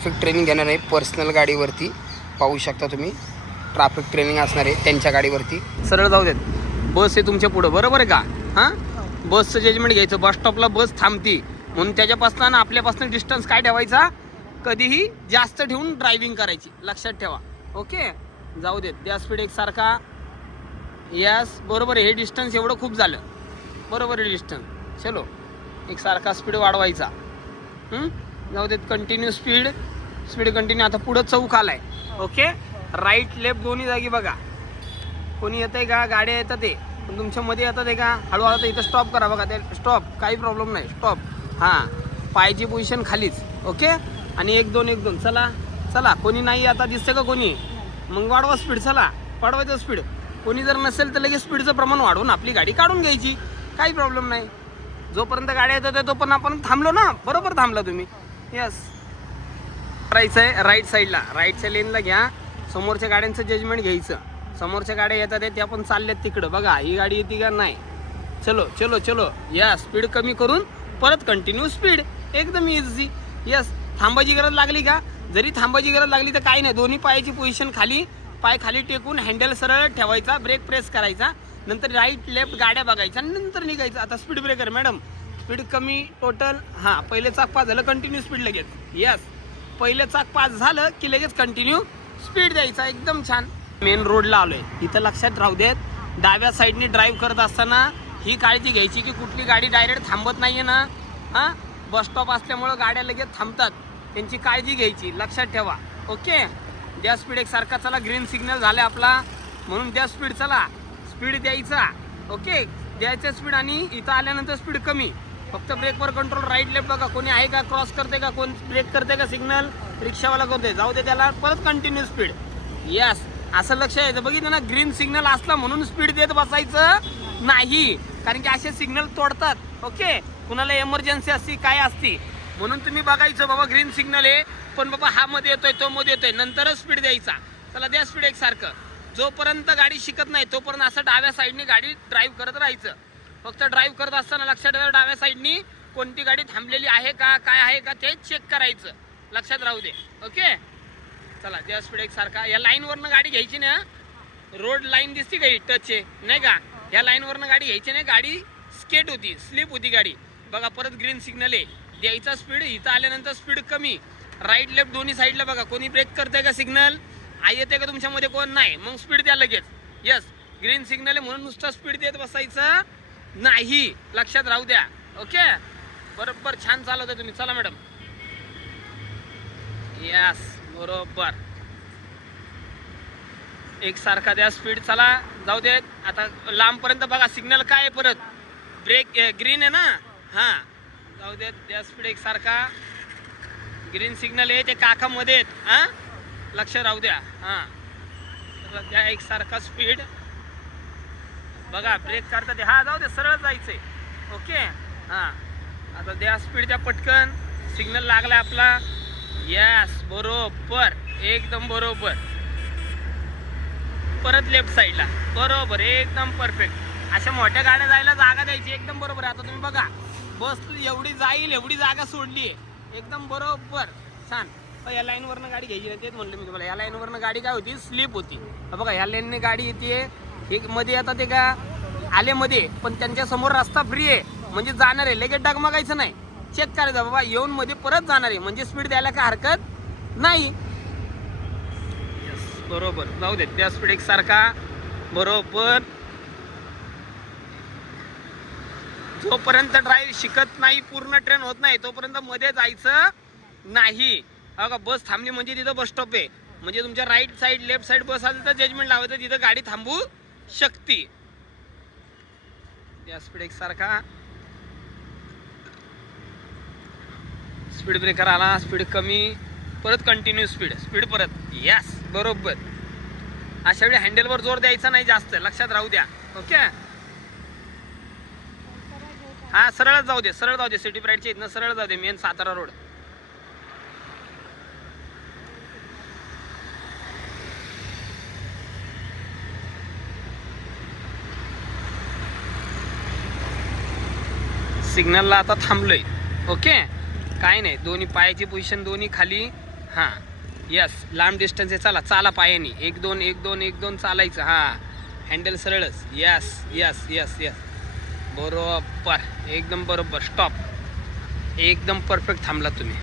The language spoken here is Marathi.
ट्रॅफिक ट्रेनिंग घेणार आहे पर्सनल गाडीवरती पाहू शकता तुम्ही. ट्रॅफिक ट्रेनिंग असणार आहे त्यांच्या गाडीवरती. सरळ जाऊ देत. बस आहे तुमच्या पुढं, बरोबर आहे का? हां, बसचं जजमेंट घ्यायचं. बस स्टॉपला बस थांबती म्हणून त्याच्यापासून आपल्यापासून डिस्टन्स काय ठेवायचा, कधीही जास्त ठेवून ड्रायव्हिंग करायची, लक्षात ठेवा. ओके, जाऊ देत. त्या स्पीड एकसारखा. यस, बरोबर आहे. हे डिस्टन्स एवढं खूप झालं, बरोबर आहे डिस्टन्स. चलो, एकसारखा स्पीड वाढवायचा. जाऊ देत. Continue speed continue. आता पुढं चौक आलाय. ओके, राईट लेफ्ट दोन्ही जागी बघा. कोणी येत आहे का? गाड्या येतात ते, पण तुमच्या मध्ये येतात आहे का? हळूहळू. तर इथं स्टॉप करा बघा. ते स्टॉप, काही प्रॉब्लेम नाही. स्टॉप. हां, पायची पोझिशन खालीच. ओके, आणि 1 2 1 2. चला चला. कोणी नाही आता दिसतं का कोणी? मग वाढवा स्पीड. चला, वाढवायचं स्पीड. कोणी जर नसेल तर लगेच स्पीडचं प्रमाण वाढवून आपली गाडी काढून घ्यायची, काही प्रॉब्लेम नाही. जोपर्यंत गाड्या येतात तो पण आपण थांबलो ना, बरोबर थांबला तुम्ही. यस, करायचं आहे राईट साईडला. राईटच्या लेनला घ्या. समोरच्या गाड्यांचं जजमेंट घ्यायचं. समोरच्या गाड्या येतात त्या पण चालल्यात तिकडं बघा. ही गाडी येते का नाही. चलो चलो चलो. या, स्पीड कमी करून परत कंटिन्यू स्पीड. एकदम इझी. यस, थांबायची गरज लागली का? जरी थांबायची गरज लागली तर काही नाही. दोन्ही पायाची पोझिशन खाली, पाय खाली टेकून हँडल सरळ ठेवायचा. ब्रेक प्रेस करायचा. नंतर राईट लेफ्ट गाड्या बघायच्या, नंतर निघायचं. आता स्पीड ब्रेकर मॅडम, स्पीड कमी टोटल. हां, पहिले चाक पास झालं, कंटिन्यू स्पीड लगेच. यस, पहिले चाक पास झालं की लगेच कंटिन्यू स्पीड द्यायचा. एकदम छान. मेन रोडला आलोय. इथं लक्षात राहू देत, डाव्या साईडने ड्राईव्ह करत असताना ही काळजी घ्यायची की कुठली गाडी डायरेक्ट थांबत नाहीये ना. हां, बस स्टॉप असल्यामुळं गाड्या लगेच थांबतात, त्यांची काळजी घ्यायची, लक्षात ठेवा. ओके, द्या स्पीड एकसारखा. चला, ग्रीन सिग्नल झाला आपला म्हणून द्या स्पीड. चला, स्पीड द्यायचा. ओके, द्यायचं स्पीड. आणि इथं आल्यानंतर स्पीड कमी. फक्त ब्रेकवर कंट्रोल. राईट लेफ्ट बघा. कोणी आहे का? क्रॉस करते का? कोण ब्रेक करते का? सिग्नल रिक्षावाला करते, जाऊ दे त्याला. परत कंटिन्यू स्पीड. यस, असं लक्ष यायचं. बघितलं ना, ग्रीन सिग्नल असला म्हणून स्पीड देत बसायचं नाही, कारण की असे सिग्नल तोडतात. ओके, कुणाला इमर्जन्सी असती, काय असती, म्हणून तुम्ही बघायचं बाबा ग्रीन सिग्नल आहे पण बाबा हा मध्ये येतोय, तो मध्ये येतोय, नंतरच स्पीड द्यायचा. चला, द्या स्पीड एकसारखं. जोपर्यंत गाडी शिकत नाही तोपर्यंत असं डाव्या साईडने गाडी ड्राईव्ह करत राहायचं. फक्त ड्राईव्ह करत असताना लक्षात ठेवा, डाव्या साईडनी कोणती गाडी थांबलेली आहे का, काय आहे का ते चेक करायचं, लक्षात राहू दे. ओके, चला, द्या स्पीड एकसारखा. या लाईनवरनं गाडी घ्यायची ना. रोड लाईन दिसती का? ही टच आहे नाही का? या लाईनवरनं गाडी घ्यायची नाही. गाडी स्केट होती, स्लिप होती गाडी बघा. परत ग्रीन सिग्नल आहे, द्यायचा स्पीड. इथं आल्यानंतर स्पीड कमी. राईट लेफ्ट दोन्ही साईडला बघा. कोणी ब्रेक करतंय का? सिग्नल आई येते का तुमच्यामध्ये? कोण नाही, मग स्पीड द्या लगेच. यस, ग्रीन सिग्नल आहे म्हणून नुसतं स्पीड देत बसायचं नाही, लक्षात राहू द्या. ओके, बरोबर. छान चालवता तुम्ही. चला मॅडम. यस, बरोबर. एकसारखा द्या स्पीड. चला, जाऊ देत. आता लांबपर्यंत बघा. सिग्नल काय आहे? परत ब्रेक ग्रीन आहे ना. हां, जाऊ देत. द्या स्पीड एकसारखा. ग्रीन सिग्नल आहे, ते काखामध्ये आहेत. हां, लक्ष राहू द्या. हां, द्या एकसारखा स्पीड बघा. ब्रेक करता. हां, जाऊ दे, सरळ जायचंय. ओके, हां, आता द्या स्पीड. द्या पटकन. सिग्नल लागलाय आपला. यस, बरोबर, एकदम बरोबर. परत लेफ्ट साईडला. बरोबर, एकदम परफेक्ट. अशा मोठ्या गाड्या जायला जागा द्यायची. एकदम बरोबर. आता तुम्ही बघा, बस एवढी जाईल एवढी जागा सोडली आहे. एकदम बरोबर, छान. या लाईनवरनं गाडी घ्यायची नाही, तेच म्हणलं मी तुम्हाला. या लाईनवरनं गाडी काय होती? स्लिप होती. बघा, ह्या लेनने गाडी येते, एक मध्ये येतात ते का आले मध्ये, पण त्यांच्या समोर रस्ता फ्री आहे म्हणजे जाणार आहे. लगेच डगमगायचं नाही, चेक करायचं बाबा येऊन मध्ये परत जाणार आहे म्हणजे स्पीड द्यायला काय हरकत नाही. यस, बरोबर. जाऊ देत. त्या स्पीड एकसारखा. बरोबर. जोपर्यंत ड्राईव्ह शिकत नाही, पूर्ण ट्रेन होत नाही, तोपर्यंत मध्ये जायचं नाही. बघा, बस थांबली म्हणजे तिथं बस स्टॉप आहे, म्हणजे तुमच्या राईट साईड लेफ्ट साईड बस आली तर जजमेंट लावायचं, तिथं गाडी थांबू शकते. त्या स्पीड एकसारखा. स्पीड ब्रेकर आला, स्पीड कमी, परत कंटिन्यू स्पीड. स्पीड परत. यस, बरोबर. अशा वेळी हँडलवर जोर द्यायचा नाही जास्त, लक्षात राहू द्या. ओके, हां, सरळच जाऊ दे, सरळ जाऊ दे. सिटी प्राईडच्या इथनं सरळ जाऊ दे. Main Satara road. सिग्नलला आता थांबलोय. ओके, काय नाही. दोन्ही पायाची पोझिशन दोन्ही खाली, हां यस लांब डिस्टन्स आहे. चला चाला पायाने 1 2 1 2 1 2 चालायचं. हां हँडल सरळच. यस यस यस यस बरोबर एकदम बरोबर. स्टॉप एकदम परफेक्ट थांबला तुम्ही.